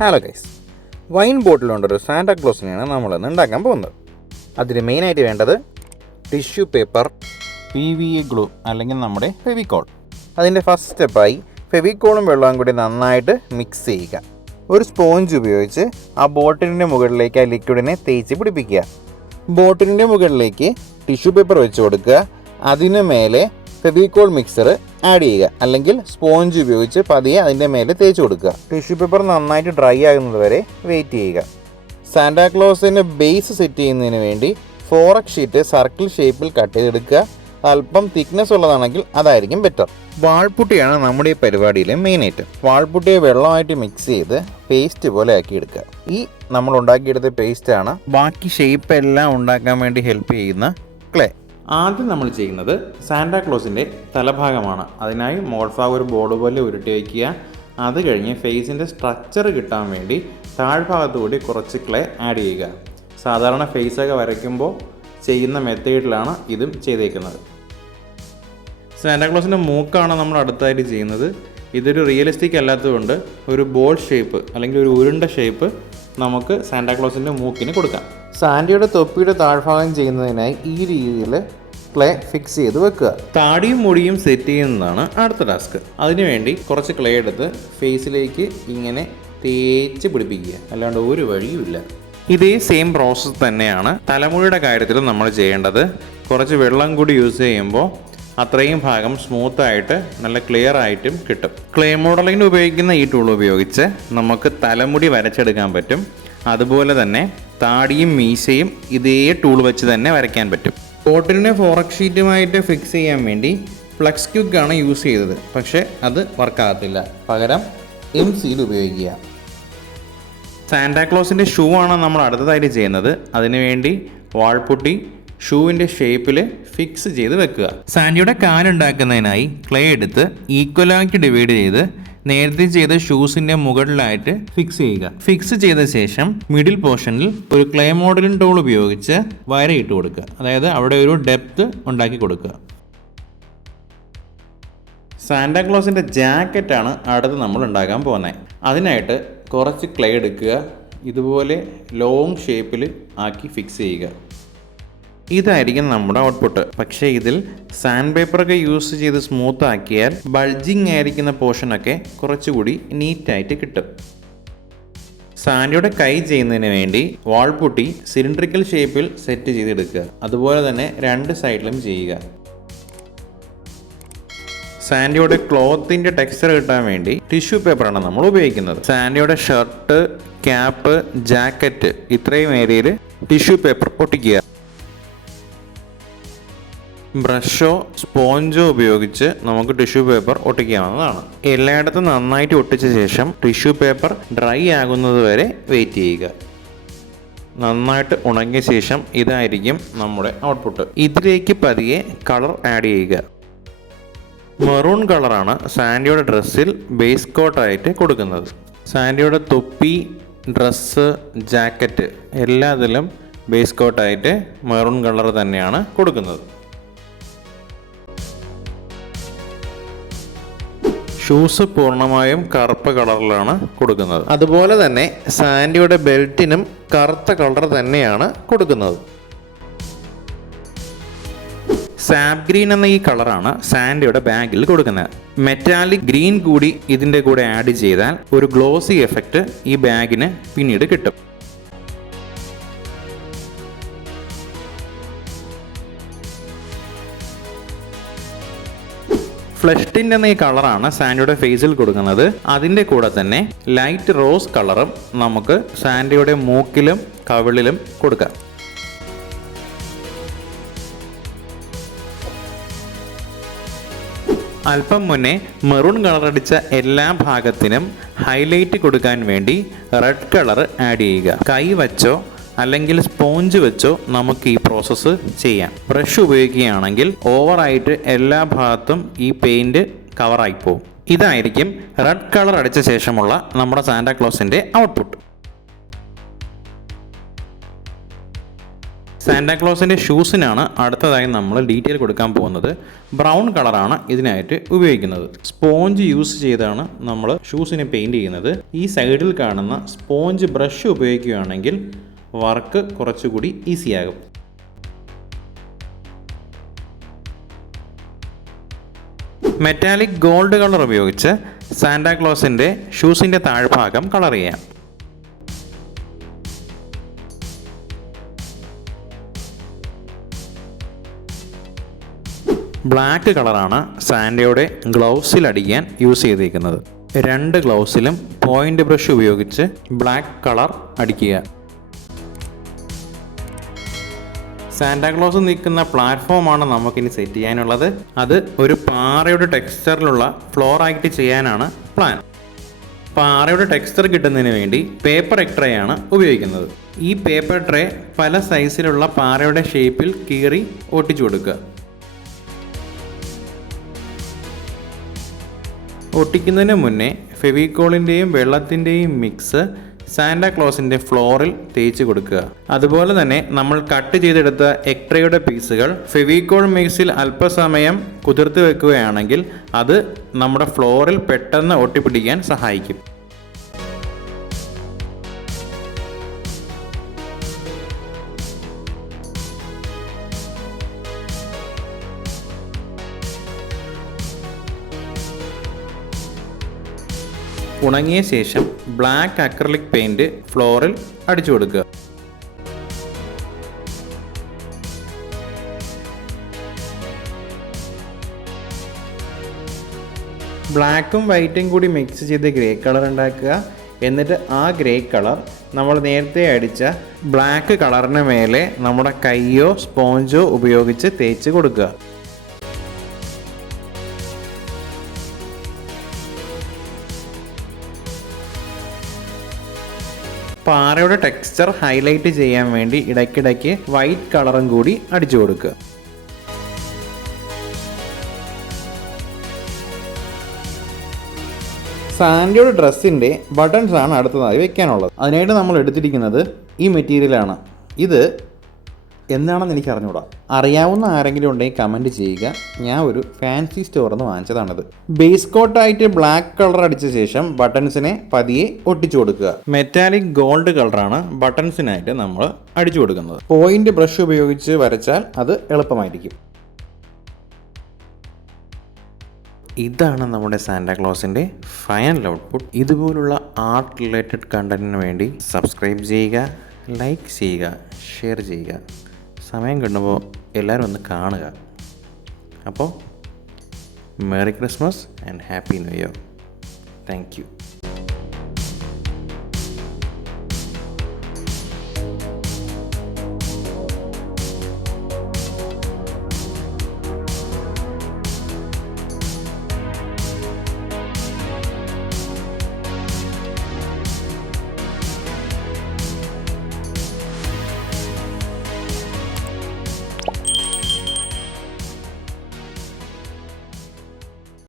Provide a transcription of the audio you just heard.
Hello guys, wine ബോട്ടിലുകൊണ്ടൊരു സാന്റാക്ലോസിനെയാണ് നമ്മളിന്ന് ഉണ്ടാക്കാൻ പോകുന്നത്. അതിന് മെയിനായിട്ട് വേണ്ടത് ടിഷ്യൂ പേപ്പർ, PVA ഗ്ലൂ അല്ലെങ്കിൽ നമ്മുടെ ഫെവിക്കോൾ. അതിൻ്റെ ഫസ്റ്റ് സ്റ്റെപ്പായി ഫെവിക്കോളും വെള്ളവും കൂടി നന്നായിട്ട് മിക്സ് ചെയ്യുക. ഒരു സ്പോഞ്ച് ഉപയോഗിച്ച് ആ ബോട്ടിലിൻ്റെ മുകളിലേക്ക് ആ ലിക്വിഡിനെ തേച്ച് പിടിപ്പിക്കുക. ബോട്ടിലിൻ്റെ മുകളിലേക്ക് ടിഷ്യൂ പേപ്പർ വെച്ച് കൊടുക്കുക. അതിന് മേലെ ഫെവിക്കോൾ മിക്സർ ആഡ് ചെയ്യുക, അല്ലെങ്കിൽ സ്പോഞ്ച് ഉപയോഗിച്ച് പതിയെ അതിൻ്റെ മേലെ തേച്ച് കൊടുക്കുക. ടിഷ്യൂ പേപ്പർ നന്നായിട്ട് ഡ്രൈ ആകുന്നത് വരെ വെയിറ്റ് ചെയ്യുക. സാന്റാക്ലോസിൻ്റെ ബേസ് സെറ്റ് ചെയ്യുന്നതിന് വേണ്ടി 4x ഷീറ്റ് സർക്കിൾ ഷേപ്പിൽ കട്ട് ചെയ്തെടുക്കുക. അല്പം തിക്നെസ് ഉള്ളതാണെങ്കിൽ അതായിരിക്കും ബെറ്റർ. വാൾപുട്ടിയാണ് നമ്മുടെ ഈ പരിപാടിയിലെ മെയിൻ ഐറ്റം. വാൾപുട്ടിയെ വെള്ളമായിട്ട് മിക്സ് ചെയ്ത് പേസ്റ്റ് പോലെ ആക്കിയെടുക്കുക. ഈ നമ്മൾ ഉണ്ടാക്കിയെടുത്ത പേസ്റ്റാണ് ബാക്കി ഷേപ്പ് എല്ലാം ഉണ്ടാക്കാൻ വേണ്ടി ഹെൽപ്പ് ചെയ്യുന്ന ക്ലേ. ആദ്യം നമ്മൾ ചെയ്യുന്നത് സാന്റാക്ലോസിൻ്റെ തലഭാഗമാണ്. അതിനായി മോൾഫാഗ് ഒരു ബോർഡ് പോലെ ഉരുട്ടി വയ്ക്കുക. അത് കഴിഞ്ഞ് ഫേസിൻ്റെ സ്ട്രക്ചർ കിട്ടാൻ വേണ്ടി താഴ്ഭാഗത്തു കൂടി കുറച്ച് ക്ലേ ആഡ് ചെയ്യുക. സാധാരണ ഫേസൊക്കെ വരയ്ക്കുമ്പോൾ ചെയ്യുന്ന മെത്തേഡിലാണ് ഇതും ചെയ്തേക്കുന്നത്. സാന്റാക്ലോസിൻ്റെ മൂക്കാണ് നമ്മൾ അടുത്തായിട്ട് ചെയ്യുന്നത്. ഇതൊരു റിയലിസ്റ്റിക് അല്ലാത്തതുകൊണ്ട് ഒരു ബോൾ ഷേപ്പ് അല്ലെങ്കിൽ ഒരു ഉരുണ്ട ഷേപ്പ് നമുക്ക് സാന്റാക്ലോസിൻ്റെ മൂക്കിന് കൊടുക്കാം. സാൻഡിയുടെ തൊപ്പിയുടെ താഴ്ഭാഗം ചെയ്യുന്നതിനായി ഈ രീതിയിൽ ക്ലേ ഫിക്സ് ചെയ്ത് വെക്കുക. താടിയും മുടിയും സെറ്റ് ചെയ്യുന്നതാണ് അടുത്ത ടാസ്ക്. അതിനുവേണ്ടി കുറച്ച് ക്ലേ എടുത്ത് ഫേസിലേക്ക് ഇങ്ങനെ തേച്ച് പിടിപ്പിക്കുക, അല്ലാണ്ട് ഒരു വഴിയുമില്ല. ഇതേ സെയിം പ്രോസസ്സ് തന്നെയാണ് തലമുടിയുടെ കാര്യത്തിൽ നമ്മൾ ചെയ്യേണ്ടത്. കുറച്ച് വെള്ളം കൂടി യൂസ് ചെയ്യുമ്പോൾ അത്രയും ഭാഗം സ്മൂത്തായിട്ട് നല്ല ക്ലിയർ ആയിട്ടും കിട്ടും. ക്ലേ മോഡലിംഗ് ഉപയോഗിക്കുന്ന ഈ ടൂൾ ഉപയോഗിച്ച് നമുക്ക് തലമുടി വരച്ചെടുക്കാൻ പറ്റും. അതുപോലെ തന്നെ താടിയും മീശയും ഇതേ ടൂൾ വെച്ച് തന്നെ വരയ്ക്കാൻ പറ്റും. ബോട്ടിലിനെ 4x ഷീറ്റുമായിട്ട് ഫിക്സ് ചെയ്യാൻ വേണ്ടി ഫ്ലക്സ് ക്യൂക്കാണ് യൂസ് ചെയ്തത്, പക്ഷേ അത് വർക്കാകത്തില്ല. പകരം M-സീൽ ഉപയോഗിക്കുക. സാന്റാക്ലോസിൻ്റെ ഷൂ ആണ് നമ്മൾ അടുത്തതായിട്ട് ചെയ്യുന്നത്. അതിനുവേണ്ടി വാൾപുട്ടി ഷൂവിൻ്റെ ഷേപ്പിൽ ഫിക്സ് ചെയ്ത് വെക്കുക. സാൻഡിയുടെ കാലുണ്ടാക്കുന്നതിനായി ക്ലേ എടുത്ത് ഈക്വലായിട്ട് ഡിവൈഡ് ചെയ്ത് നേരത്തെ ചെയ്ത ഷൂസിൻ്റെ മുകളിലായിട്ട് ഫിക്സ് ചെയ്യുക. ഫിക്സ് ചെയ്ത ശേഷം മിഡിൽ പോർഷനിൽ ഒരു ക്ലേ മോഡലിംഗ് ടൂൾ ഉപയോഗിച്ച് വരയിട്ട് കൊടുക്കുക. അതായത് അവിടെ ഒരു ഡെപ്ത് ഉണ്ടാക്കി കൊടുക്കുക. സാന്റാക്ലോസിൻ്റെ ജാക്കറ്റാണ് അടുത്ത് നമ്മൾ ഉണ്ടാക്കാൻ പോകുന്നത്. അതിനായിട്ട് കുറച്ച് ക്ലേ എടുക്കുക. ഇതുപോലെ ലോങ് ഷേപ്പിൽ ആക്കി ഫിക്സ് ചെയ്യുക. ഇതായിരിക്കും നമ്മുടെ ഔട്ട്പുട്ട്. പക്ഷേ ഇതിൽ സാൻഡ് പേപ്പറൊക്കെ യൂസ് ചെയ്ത് സ്മൂത്ത് ആക്കിയാൽ ബൾജിങ് ആയിരിക്കുന്ന പോർഷനൊക്കെ കുറച്ചുകൂടി നീറ്റായിട്ട് കിട്ടും. സാൻഡിയുടെ കൈ ചെയ്യുന്നതിന് വേണ്ടി വാൾപുട്ടി സിലിണ്ടറിക്കൽ ഷേപ്പിൽ സെറ്റ് ചെയ്തെടുക്കുക. അതുപോലെ തന്നെ രണ്ട് സൈഡിലും ചെയ്യുക. സാൻഡിയുടെ ക്ലോത്തിൻ്റെ ടെക്സ്ചർ കിട്ടാൻ വേണ്ടി ടിഷ്യൂ പേപ്പറാണ് നമ്മൾ ഉപയോഗിക്കുന്നത്. സാൻഡിയുടെ ഷർട്ട്, ക്യാപ്പ്, ജാക്കറ്റ് ഇത്രയും ഏരിയയിൽ ടിഷ്യൂ പേപ്പർ ഒട്ടിക്കുക. ബ്രഷോ സ്പോഞ്ചോ ഉപയോഗിച്ച് നമുക്ക് ടിഷ്യൂ പേപ്പർ ഒട്ടിക്കാവുന്നതാണ്. എല്ലായിടത്തും നന്നായിട്ട് ഒട്ടിച്ച ശേഷം ടിഷ്യൂ പേപ്പർ ഡ്രൈ ആകുന്നത് വരെ വെയിറ്റ് ചെയ്യുക. നന്നായിട്ട് ഉണങ്ങിയ ശേഷം ഇതായിരിക്കും നമ്മുടെ ഔട്ട്പുട്ട്. ഇതിലേക്ക് പതിയെ കളർ ആഡ് ചെയ്യുക. മെറൂൺ കളറാണ് സാൻഡിയുടെ ഡ്രസ്സിൽ ബേസ് കോട്ടായിട്ട് കൊടുക്കുന്നത്. സാൻഡിയുടെ തൊപ്പി, ഡ്രസ്സ്, ജാക്കറ്റ് എല്ലാത്തിലും ബേസ് കോട്ടായിട്ട് മെറൂൺ കളർ തന്നെയാണ് കൊടുക്കുന്നത്. ഷൂസ് പൂർണ്ണമായും കറുപ്പ് കളറിലാണ് കൊടുക്കുന്നത്. അതുപോലെ തന്നെ സാൻഡിയുടെ ബെൽറ്റിനും കറുത്ത കളർ തന്നെയാണ് കൊടുക്കുന്നത്. സാപ്പ് ഗ്രീൻ എന്ന ഈ കളറാണ് സാൻഡിയുടെ ബാഗിൽ കൊടുക്കുന്നത്. മെറ്റാലിക് ഗ്രീൻ കൂടി ഇതിൻ്റെ കൂടെ ആഡ് ചെയ്താൽ ഒരു ഗ്ലോസി എഫക്റ്റ് ഈ ബാഗിന് പിന്നീട് കിട്ടും. ഫ്ലഷ് ടിൻ്റ് എന്ന ഈ കളറാണ് സാൻഡിയുടെ ഫേസിൽ കൊടുക്കുന്നത്. അതിൻ്റെ കൂടെ തന്നെ ലൈറ്റ് റോസ് കളറും നമുക്ക് സാൻഡിയുടെ മൂക്കിലും കവിളിലും കൊടുക്കാം. അല്പം മുന്നേ മെറൂൺ കളർ അടിച്ച എല്ലാ ഭാഗത്തിനും ഹൈലൈറ്റ് കൊടുക്കാൻ വേണ്ടി റെഡ് കളർ ആഡ് ചെയ്യുക. കൈ വച്ചോ അല്ലെങ്കിൽ സ്പോഞ്ച് വെച്ചോ നമുക്ക് ഈ പ്രോസസ്സ് ചെയ്യാം. ബ്രഷ് ഉപയോഗിക്കുകയാണെങ്കിൽ ഓവറായിട്ട് എല്ലാ ഭാഗത്തും ഈ പെയിൻറ് കവറായി പോകും. ഇതായിരിക്കും റെഡ് കളർ അടിച്ച ശേഷമുള്ള നമ്മുടെ സാന്റാക്ലോസിൻ്റെ ഔട്ട്പുട്ട്. സാന്റാക്ലോസിൻ്റെ ഷൂസിനാണ് അടുത്തതായി നമ്മൾ ഡീറ്റെയിൽ കൊടുക്കാൻ പോകുന്നത്. ബ്രൗൺ കളറാണ് ഇതിനായിട്ട് ഉപയോഗിക്കുന്നത്. സ്പോഞ്ച് യൂസ് ചെയ്താണ് നമ്മൾ ഷൂസിനെ പെയിൻറ് ചെയ്യുന്നത്. ഈ സൈഡിൽ കാണുന്ന സ്പോഞ്ച് ബ്രഷ് ഉപയോഗിക്കുകയാണെങ്കിൽ വർക്ക് കുറച്ചുകൂടി ഈസിയാകും. മെറ്റാലിക് ഗോൾഡ് കളർ ഉപയോഗിച്ച് സാന്റാക്ലോസിൻ്റെ ഷൂസിൻ്റെ താഴ്ഭാഗം കളർ ചെയ്യാം. ബ്ലാക്ക് കളറാണ് സാൻഡയുടെ ഗ്ലൗസിൽ അടിക്കാൻ യൂസ് ചെയ്തിരിക്കുന്നത്. 2 ഗ്ലൗസിലും പോയിന്റ് ബ്രഷ് ഉപയോഗിച്ച് ബ്ലാക്ക് കളർ അടിക്കുക. സാന്റാക്ലോസ് നിൽക്കുന്ന പ്ലാറ്റ്ഫോമാണ് നമുക്കിനി സെറ്റ് ചെയ്യാനുള്ളത്. അത് ഒരു പാറയുടെ ടെക്സ്ചറിലുള്ള ഫ്ലോർ ആയിട്ട് ചെയ്യാനാണ് പ്ലാൻ. പാറയുടെ ടെക്സ്ചർ കിട്ടുന്നതിന് വേണ്ടി പേപ്പർ ട്രേ ആണ് ഉപയോഗിക്കുന്നത്. ഈ പേപ്പർ ട്രേ പല സൈസിലുള്ള പാറയുടെ ഷേപ്പിൽ കീറി ഒട്ടിച്ചു കൊടുക്കുക. ഒട്ടിക്കുന്നതിന് മുന്നേ ഫെവിക്കോളിൻ്റെയും വെള്ളത്തിൻ്റെയും മിക്സ് സാന്റാക്ലോസിൻ്റെ ഫ്ലോറിൽ തേച്ച് കൊടുക്കുക. അതുപോലെ തന്നെ നമ്മൾ കട്ട് ചെയ്തെടുത്ത എക്ട്രയുടെ പീസുകൾ ഫെവിക്കോൾ മിക്സിൽ അല്പസമയം കുതിർത്ത് വെക്കുകയാണെങ്കിൽ അത് നമ്മുടെ ഫ്ലോറിൽ പെട്ടെന്ന് ഒട്ടിപ്പിടിക്കാൻ സഹായിക്കും. ഉണങ്ങിയ ശേഷം ബ്ലാക്ക് അക്രലിക് പെയിൻറ് ഫ്ലോറിൽ അടിച്ചു കൊടുക്കുക. ബ്ലാക്കും വൈറ്റും കൂടി മിക്സ് ചെയ്ത് ഗ്രേ കളർ ഉണ്ടാക്കുക. എന്നിട്ട് ആ ഗ്രേ കളർ നമ്മൾ നേരത്തെ അടിച്ച ബ്ലാക്ക് കളറിന് മേലെ നമ്മുടെ കൈയോ സ്പോഞ്ചോ ഉപയോഗിച്ച് തേച്ച് കൊടുക്കുക. പാറയുടെ ടെക്സ്ചർ ഹൈലൈറ്റ് ചെയ്യാൻ വേണ്ടി ഇടയ്ക്കിടയ്ക്ക് വൈറ്റ് കളറും കൂടി അടിച്ചു കൊടുക്കുക. സാൻഡയുടെ ഡ്രസ്സിൻ്റെ ബട്ടൺസ് ആണ് അടുത്തതായി വെക്കാനുള്ളത്. അതിനായിട്ട് നമ്മൾ എടുത്തിരിക്കുന്നത് ഈ മെറ്റീരിയലാണ്. ഇത് എന്താണെന്ന് എനിക്ക് അറിഞ്ഞുകൂടാ. അറിയാവുന്ന ആരെങ്കിലും ഉണ്ടെങ്കിൽ കമൻറ്റ് ചെയ്യുക. ഞാൻ ഒരു ഫാൻസി സ്റ്റോറിൽ നിന്ന് വാങ്ങിച്ചതാണിത്. ബേസ് കോട്ടായിട്ട് ബ്ലാക്ക് കളർ അടിച്ച ശേഷം ബട്ടൺസിനെ പതിയെ ഒട്ടിച്ചു കൊടുക്കുക. മെറ്റാലിക് ഗോൾഡ് കളറാണ് ബട്ടൺസിനായിട്ട് നമ്മൾ അടിച്ചു കൊടുക്കുന്നത്. പോയിന്റ് ബ്രഷ് ഉപയോഗിച്ച് വരച്ചാൽ അത് എളുപ്പമായിരിക്കും. ഇതാണ് നമ്മുടെ സാന്റാക്ലോസിൻ്റെ ഫൈനൽ ഔട്ട്പുട്ട്. ഇതുപോലുള്ള ആർട്ട് റിലേറ്റഡ് കണ്ടന്റിന് വേണ്ടി സബ്സ്ക്രൈബ് ചെയ്യുക, ലൈക്ക് ചെയ്യുക, ഷെയർ ചെയ്യുക. സമയം കിട്ടുമ്പോൾ എല്ലാവരും ഒന്ന് കാണുക. അപ്പോൾ merry Christmas and happy new year. Thank you.